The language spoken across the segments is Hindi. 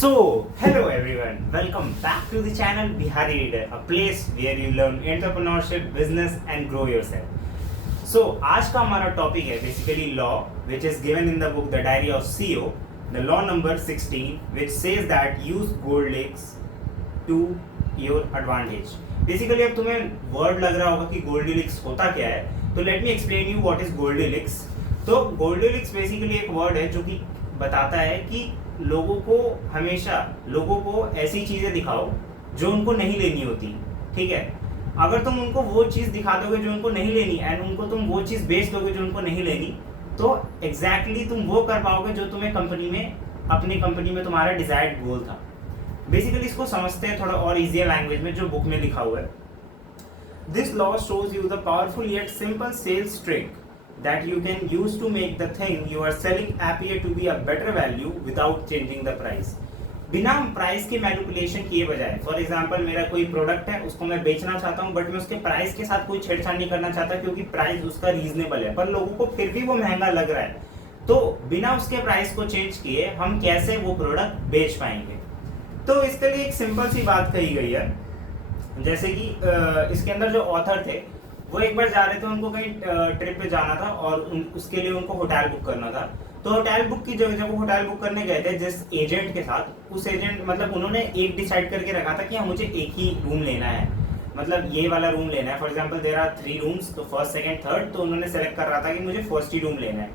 Hello everyone, welcome back to the channel Bihari Reader, a place where you learn entrepreneurship, business and grow yourself. So, आज का हमारा टॉपिक है basically law, which is given in the book The Diary of CEO, the law number 16, which says that use gold leaks to your advantage. Basically अब तुम्हें वर्ड लग रहा होगा कि गोल्डीलिक्स होता क्या है, तो let me explain you what is Goldilocks. तो गोल्डीलिक्स बेसिकली एक वर्ड है जो कि बताता है कि लोगों को ऐसी चीजें दिखाओ जो उनको नहीं लेनी होती. ठीक है, अगर तुम उनको वो चीज दिखा दोगे जो उनको नहीं लेनी एंड उनको तुम वो चीज बेच दोगे जो उनको नहीं लेनी, तो एग्जैक्टली तुम वो कर पाओगे जो तुम्हें अपनी कंपनी में तुम्हारा डिजायर्ड गोल था. बेसिकली इसको समझते हैं थोड़ा और इजियर लैंग्वेज में जो बुक में लिखा हुआ है. This law shows you the powerful yet simple sales trick that you can use to make the thing you are selling appear to be a better value without changing the price. बिना प्राइस के मैनिपुलेशन किए बजाय, फॉर एग्जांपल मेरा कोई प्रोडक्ट है, उसको मैं बेचना चाहता हूँ बट मैं उसके प्राइस के साथ कोई छेड़छाड़ नहीं करना चाहता क्योंकि प्राइस उसका रीजनेबल है, पर लोगों को फिर भी वो महंगा लग रहा है. तो बिना उसके प्राइस को चेंज किए हम कैसे वो प्रोडक्ट बेच पाएंगे. तो इसके लिए एक सिंपल सी बात कही गई है. जैसे कि इसके अंदर जो ऑथर थे वो एक बार जा रहे थे, उनको कहीं ट्रिप पे जाना था और उसके लिए उनको होटल बुक करना था. तो होटल बुक की जगह जब वो होटल बुक करने गए थे जिस एजेंट के साथ, उस एजेंट मतलब उन्होंने एक डिसाइड करके रखा था कि हाँ मुझे एक ही रूम लेना है, मतलब ये वाला रूम लेना है. For example there are 3 rooms, तो फर्स्ट सेकंड थर्ड, तो उन्होंने सेलेक्ट कर रहा था कि मुझे फर्स्ट ही रूम लेना है.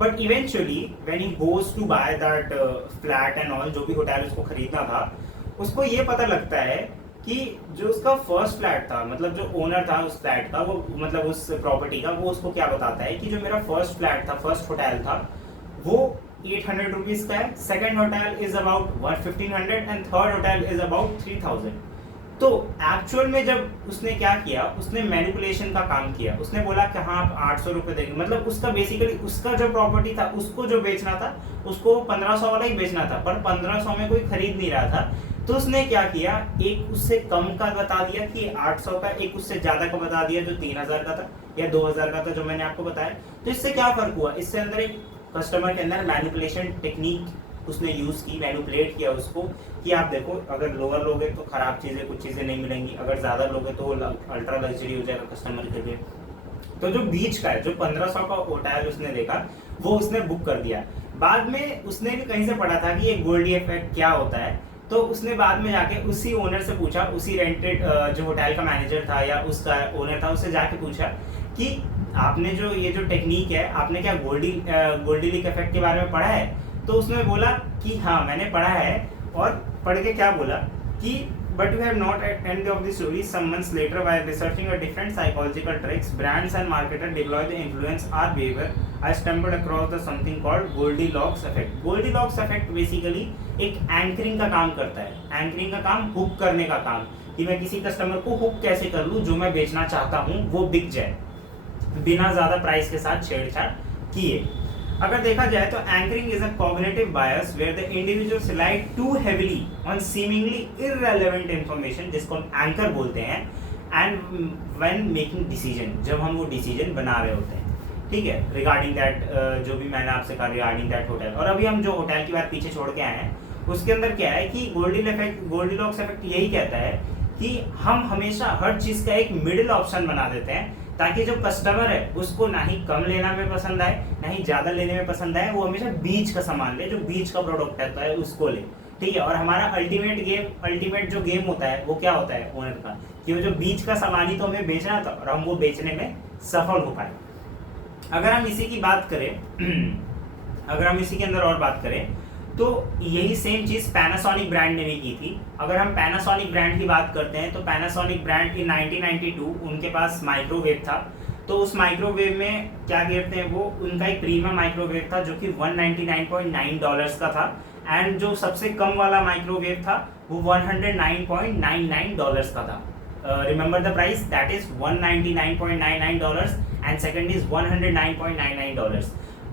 But eventually when he goes to buy that flat and all, जो भी होटल उसको खरीदना था, उसको ये पता लगता है कि जो उसका फर्स्ट फ्लैट था, मतलब जो ओनर था उस फ्लैट का, वो मतलब उस प्रॉपर्टी का, वो उसको क्या बताता है कि जो मेरा फर्स्ट फ्लैट था, फर्स्ट होटल था, वो 800 रुपीज का है, second hotel is about 1500 and third hotel is about 3000. तो एक्चुअल में जब उसने क्या किया, उसने मैनिपुलेशन का काम किया. उसने बोला कि हाँ आप 800 रुपये देंगे, मतलब उसका बेसिकली उसका जो प्रॉपर्टी था उसको जो बेचना था उसको 1500 वाला ही बेचना था, पर 1500 में कोई खरीद नहीं रहा था. तो उसने क्या किया, एक उससे कम का बता दिया कि 800 का, एक उससे ज्यादा का बता दिया जो 3000 का था या 2000 का था जो मैंने आपको बताया. तो इससे क्या फर्क हुआ, इससे अंदर एक कस्टमर के अंदर मैनिपुलेशन टेक्निक उसने यूज की, मैनिपुलेट किया उसको कि आप देखो अगर लोअर लोगे तो खराब चीजें, कुछ चीजें नहीं मिलेंगी, अगर ज्यादा लोगे तो अल्ट्रा लग्जरी हो जाएगा कस्टमर के लिए. तो जो बीच का है, जो 1500 का होटल उसने देखा, वो उसने बुक कर दिया. बाद में उसने भी कहीं से पढ़ा था कि ये गोल्डी इफेक्ट क्या होता है. तो उसने बाद में जाके उसी ओनर से पूछा, उसी रेंटेड जो होटल का मैनेजर था या उसका ओनर था, उससे जाके पूछा कि आपने जो ये जो टेक्निक है, आपने क्या गोल्डीलिक इफेक्ट के बारे में पढ़ा है. तो उसने बोला कि हाँ मैंने पढ़ा है, और पढ़ के क्या बोला कि but you have not at end of the story. Some months later, while researching a different psychological tricks, brands and marketers deploy the influence our behavior, I stumbled across the something called Goldilocks effect. Goldilocks effect basically एक एंकरिंग का काम करता है. एंकरिंग का काम हुक करने का काम, कि मैं किसी कस्टमर को हुक कैसे कर लूँ, जो मैं बेचना चाहता हूँ वो बिक जाए बिना ज्यादा प्राइस के साथ छेड़छाड़ किए. अगर देखा जाए तो anchoring is a cognitive bias where the individual rely too heavily on seemingly irrelevant information, जिसको हम एंकर बोलते हैं, एंड व्हेन मेकिंग डिसीजन, जब हम वो डिसीजन बना रहे होते हैं. ठीक है, रिगार्डिंग दैट जो भी मैंने आपसे कहा रिगार्डिंग दैट होटल. और अभी हम जो होटल की बात पीछे छोड़ के आए हैं, उसके अंदर क्या है कि गोल्डीलॉक्स इफेक्ट यही कहता है कि हम हमेशा हर चीज का एक मिडिल ऑप्शन बना देते हैं, ताकि जो कस्टमर है उसको ना ही कम लेना में पसंद आए ना ही ज्यादा लेने में पसंद आए, वो हमेशा बीच का सामान ले, जो बीच का प्रोडक्ट रहता है उसको ले. ठीक है, और हमारा अल्टीमेट जो गेम होता है वो क्या होता है ओनर का, कि वो जो बीच का सामान ही तो हमें बेचना था और हम वो बेचने में सफल हो पाए. अगर हम इसी की बात करें अगर हम इसी के अंदर और बात करें तो यही सेम चीज पैनासोनिक ब्रांड ने भी की थी. अगर हम पैनासोनिक ब्रांड की बात करते हैं तो पैनासोनिक ब्रांड की 1992 उनके पास माइक्रोवेव था. तो उस माइक्रोवेव में क्या कहते हैं, वो उनका एक प्रीमियम माइक्रोवेव था जो कि $199.9 का था, एंड जो सबसे कम वाला माइक्रोवेव था वो $109.99 का था. Remember the price, that is $199.99 and second is $109.99.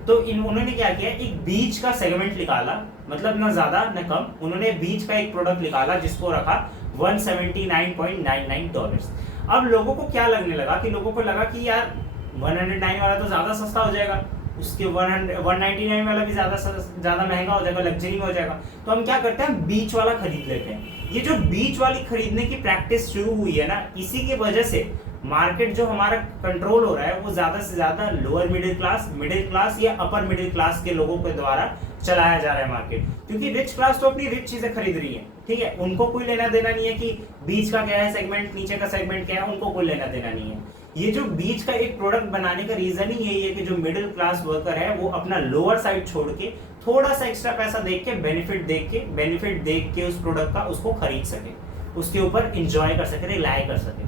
तो उन्होंने क्या किया, एक बीच का सेगमेंट निकाला, मतलब ना ज्यादा ना कम, उन्होंने बीच का एक प्रोडक्ट निकाला जिसको रखा $179.99. अब लोगों को क्या लगने लगा कि लोगों को लगा कि यार 109 वाला तो ज्यादा सस्ता हो जाएगा, उसके 199 वाला भी ज़्यादा महंगा हो जाएगा, लग्जरी में हो जाएगा। तो हम क्या करते हैं, बीच वाला खरीद लेते हैं। ये जो बीच वाली खरीदने की प्रैक्टिस शुरू हुई है ना, इसी की वजह से मार्केट जो हमारा कंट्रोल हो रहा है वो ज़्यादा से ज़्यादा लोअर मिडिल क्लास या अपर मिडिल क्लास के लोगों के द्वारा चलाया जा रहा है मार्केट। क्योंकि रिच क्लास तो अपनी रिच चीजें खरीद रही है, ठीक है, उनको कोई लेना देना नहीं है कि बीच का क्या है सेगमेंट, नीचे का सेगमेंट क्या है, उनको कोई लेना देना नहीं है। ये जो बीच का एक प्रोडक्ट बनाने का रीजन ही यही है कि जो मिडिल क्लास वर्कर है वो अपना लोअर साइड छोड़ के थोड़ा सा एक्स्ट्रा पैसा देख के बेनिफिट देख के उस प्रोडक्ट का उसको खरीद सके, उसके ऊपर इंजॉय कर सके, रिलाय कर सके।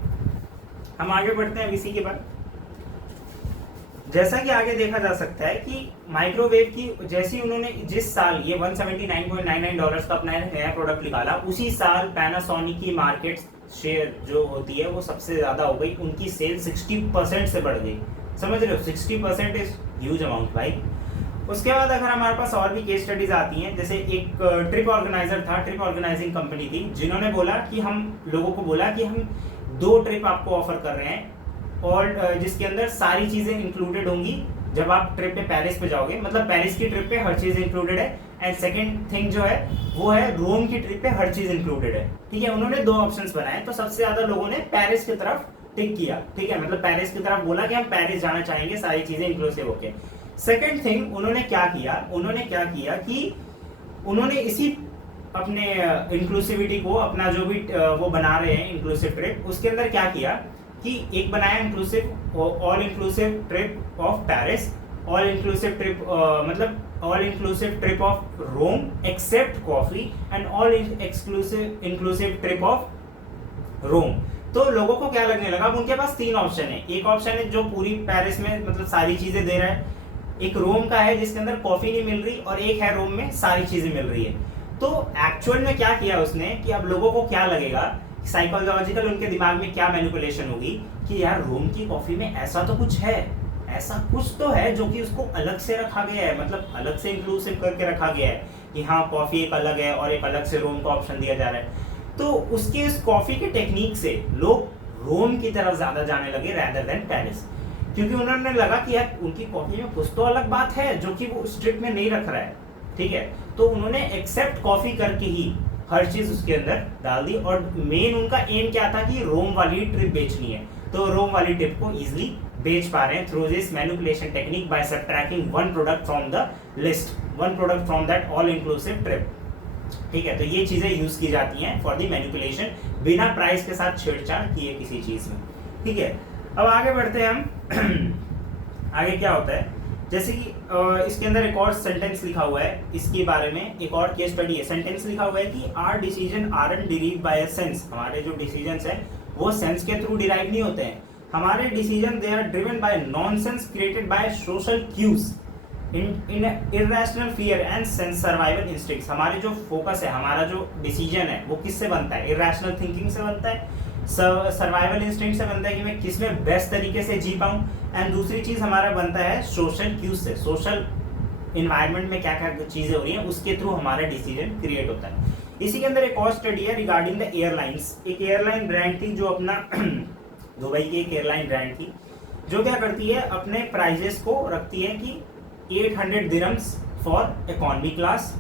हम आगे बढ़ते हैं इसी के बाद। जैसा कि आगे देखा जा सकता है कि माइक्रोवेव की जैसी उन्होंने जिस साल ये $179.99 का अपना नया प्रोडक्ट निकाला, उसी साल पैनासोनिक की मार्केट शेयर जो होती है वो सबसे ज्यादा हो गई, उनकी सेल 60% से बढ़ गई। समझ रहे हो, 60% इज ह्यूज अमाउंट भाई। उसके बाद अगर हमारे पास और भी केस स्टडीज आती हैं, जैसे एक ट्रिप ऑर्गेनाइजर था, ट्रिप ऑर्गेनाइजिंग कंपनी थी, जिन्होंने बोला कि हम लोगों को बोला कि हम 2 ट्रिप आपको ऑफर कर रहे हैं और जिसके अंदर सारी चीजें इंक्लूडेड होंगी जब आप ट्रिप पे पेरिस पे जाओगे, मतलब पेरिस की ट्रिप पे हर चीज इंक्लूडेड है। एंड सेकंड थिंग जो है वो है रोम की ट्रिप पे हर चीज इंक्लूडेड है, ठीक है। उन्होंने 2 ऑप्शंस बनाए, तो सबसे ज्यादा लोगों ने पेरिस की तरफ टिक किया, ठीक है, मतलब पेरिस की तरफ बोला कि हम पेरिस जाना चाहेंगे सारी चीजें इंक्लूसिव होके। सेकंड थिंग उन्होंने क्या किया कि उन्होंने इसी अपने इंक्लूसिविटी को अपना जो भी वो बना रहे हैं इंक्लूसिव ट्रिप, उसके अंदर क्या किया कि एक बनाया inclusive all inclusive trip of Paris, all inclusive trip of Rome except coffee and all inclusive trip of Rome. तो लोगों को क्या लगने लगा, अब उनके पास 3 ऑप्शन है। एक ऑप्शन है जो पूरी पेरिस में मतलब सारी चीजें दे रहा है, एक रोम का है जिसके अंदर कॉफी नहीं मिल रही, और एक है रोम में सारी चीजें मिल रही है। तो एक्चुअल में क्या किया उसने कि अब लोगों को क्या लगेगा, साइकोलॉजिकल उनके दिमाग में क्या मैनिपुलेशन होगी कि यार रोम की कॉफी में ऐसा तो कुछ है, ऐसा कुछ तो है जो कि उसको अलग से रखा गया है, मतलब अलग से इंक्लूसिव करके रखा गया है कि हाँ कॉफी एक अलग है और एक अलग से रोम का ऑप्शन दिया जा रहा है। तो उसके इस कॉफी के टेक्निक से लोग रोम की तरफ ज्यादा जाने लगे रैदर देन पेरिस, क्योंकि उन्होंने लगा कि यार उनकी कॉफी में कुछ तो अलग बात है जो कि वो स्ट्रिप में नहीं रख रहा है, ठीक है। तो उन्होंने एक्सेप्ट कॉफी करके ही हर चीज उसके अंदर डाल दी, और मेन उनका एम क्या था कि रोम वाली ट्रिप बेचनी है, तो रोम वाली ट्रिप को इजिली बेच पा रहे हैं through this manipulation technique by subtracting one product from the list, one product from that all inclusive trip, ठीक है। तो ये चीजें यूज की जाती हैं फॉर द मैनिपुलेशन, बिना प्राइस के साथ छेड़छाड़ किए किसी चीज में, ठीक है। अब आगे बढ़ते हैं हम आगे क्या होता है, जैसे कि इसके अंदर एक और सेंटेंस लिखा हुआ है, इसके बारे में एक और केस स्टडी है। सेंटेंस लिखा हुआ है कि our decision aren't derived by a sense, हमारे जो डिसीजंस हैं वो सेंस के थ्रू डिराइव नहीं होते हैं, हमारे decision they are driven by nonsense created by social cues in irrational fear and sense survival instincts. हमारे जो फोकस है, हमारा जो डिसीजन है वो किससे बनता है, इररेशनल थिंकिंग से बनता है, सर्वाइवल इंस्टिंक्ट से बनता है कि मैं किस में बेस्ट तरीके से जी पाऊं, एंड दूसरी चीज हमारा बनता है सोशल क्यूज से, सोशल इन्वायरमेंट में क्या क्या चीजें हो रही हैं उसके थ्रू हमारा डिसीजन क्रिएट होता है। इसी के अंदर एक और स्टडी है रिगार्डिंग द एयरलाइंस। एक एयरलाइन ब्रांड थी जो अपना दुबई की एक एयरलाइन ब्रांड थी जो क्या करती है, अपने प्राइजेस को रखती है कि 800 dirhams for economy class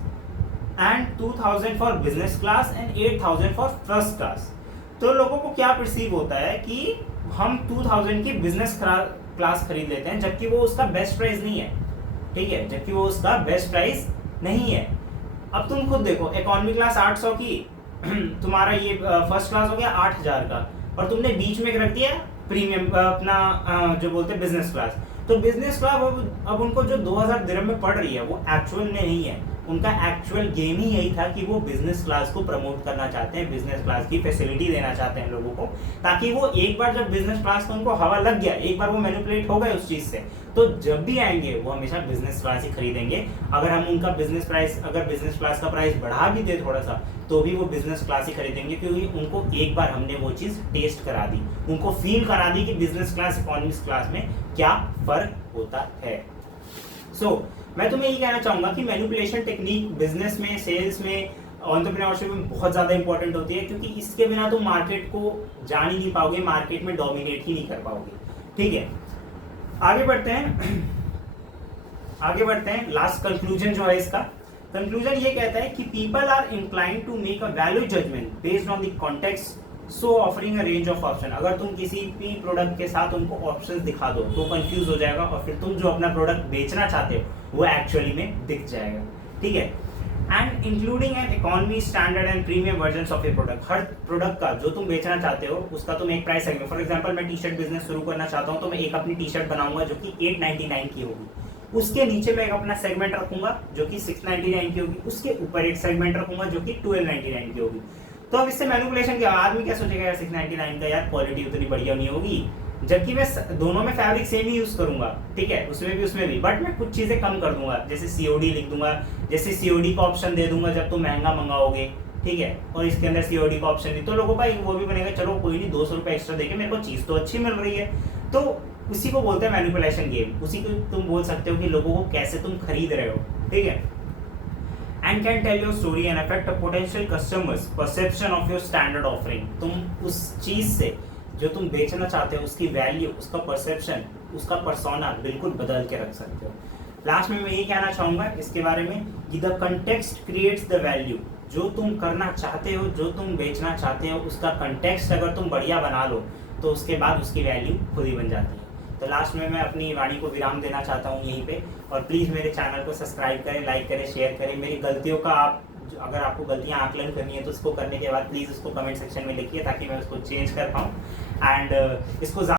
and 2000 for business class and 8000 for first class. तो लोगों को क्या परसीव होता है कि हम 2000 की बिजनेस क्लास खरीद लेते हैं, जबकि वो उसका बेस्ट प्राइस नहीं है, ठीक है, जबकि वो उसका बेस्ट प्राइस नहीं है। अब तुम खुद देखो, इकोनॉमी क्लास 800 की तुम्हारा ये फर्स्ट क्लास हो गया 8000 का, और तुमने बीच में रख दिया प्रीमियम अपना जो बोलते हैं बिजनेस क्लास। तो बिजनेस क्लास अब उनको जो 2000 दिरहम में पड़ रही है वो एक्चुअल में नहीं है, उनका एक्चुअल गेम ही यही था कि वो बिजनेस क्लास को प्रमोट करना चाहते हैं, बिजनेस क्लास की फैसिलिटी देना चाहते हैं लोगों को, ताकि वो एक बार जब बिजनेस क्लास को उनको हवा लग गया, एक बार वो मैनिपुलेट हो गए उस चीज से, तो जब भी आएंगे वो हमेशा बिजनेस क्लास ही खरीदेंगे। अगर हम उनका बिजनेस क्लास का प्राइस बढ़ा भी दे थोड़ा सा, तो भी वो बिजनेस क्लास ही खरीदेंगे, क्योंकि उनको एक बार हमने वो चीज टेस्ट करा दी, उनको फील करा दी कि बिजनेस क्लास इकोनॉमिक क्लास में क्या फर्क होता है। मैं तुम्हें ये कहना चाहूंगा कि मैनिपुलेशन टेक्निक बिजनेस में, सेल्स में, एंटरप्रेन्योरशिप में बहुत ज्यादा इंपॉर्टेंट होती है, क्योंकि इसके बिना तुम मार्केट को जान ही नहीं पाओगे, मार्केट में डोमिनेट ही नहीं कर पाओगे, ठीक है। आगे बढ़ते हैं। आगे बढ़ते हैं। लास्ट कंक्लूजन जो है इसका, कंक्लूजन ये कहता है कि people are inclined to make a value judgement based on the context, so offering a range of option. अगर तुम किसी भी प्रोडक्ट के साथ उनको ऑप्शंस दिखा दो तो कंफ्यूज हो जाएगा और फिर तुम जो अपना प्रोडक्ट बेचना चाहते हो वो एक्चुअली में दिख जाएगा, ठीक है। And including an economy, standard and premium version of A product. Her product का जो तुम बेचना चाहते हो उसका तुम एक प्राइस रखोगे। फॉर एग्जांपल मैं टी शर्ट बिजनेस शुरू करना चाहता हूँ तो मैं एक अपनी टी शर्ट बनाऊंगा जो कि 899 की होगी, उसके नीचे मैं एक अपना सेगमेंट रखूंगा जो कि 699 की होगी, उसके ऊपर एक सेगमेंट रखूंगा जो कि 1299 की होगी। तो अब इससे मैनिपुलेशन क्या, आदमी क्या सोचेगा यार 699 का यार क्वालिटी उतनी बढ़िया नहीं होगी, जबकि मैं दोनों में फैब्रिक सेम ही यूज करूंगा, ठीक है, उसमें भी बट मैं कुछ चीजें कम कर दूंगा, जैसे सीओडी लिख दूंगा, जैसे सीओडी का ऑप्शन दे दूंगा जब तुम महंगा मंगाओगे, ठीक है, और इसके अंदर सीओडी का ऑप्शन नहीं, तो लोगों का वो भी बनेगा, चलो कोई नहीं 200 रुपए एक्स्ट्रा देके मेरे को चीज तो अच्छी मिल रही है। तो उसी को बोलते हैं मैनिपुलेशन गेम, उसी को तुम बोल सकते हो कि लोगों को कैसे तुम खरीद रहे हो, ठीक है। And can tell your story and affect potential customers perception of your standard offering. तुम उस चीज से जो तुम बेचना चाहते हो उसकी वैल्यू, उसका परसेप्शन, उसका पर्सोना बिल्कुल बदल के रख सकते हो। लास्ट में मैं ये कहना चाहूंगा इसके बारे में कि the context creates the value. जो तुम करना चाहते हो, जो तुम बेचना चाहते हो, उसका कंटेक्स्ट अगर तुम बढ़िया बना लो तो उसके बाद उसकी वैल्यू खुद ही बन जाती है। तो लास्ट में मैं अपनी वाणी को विराम देना चाहता हूँ यहीं पे, और प्लीज़ मेरे चैनल को सब्सक्राइब करें, लाइक करें, शेयर करें। मेरी गलतियों का अगर आपको गलतियाँ आकलन करनी है तो उसको करने के बाद प्लीज़ उसको कमेंट सेक्शन में लिखिए ताकि मैं उसको चेंज कर पाऊँ। एंड इसको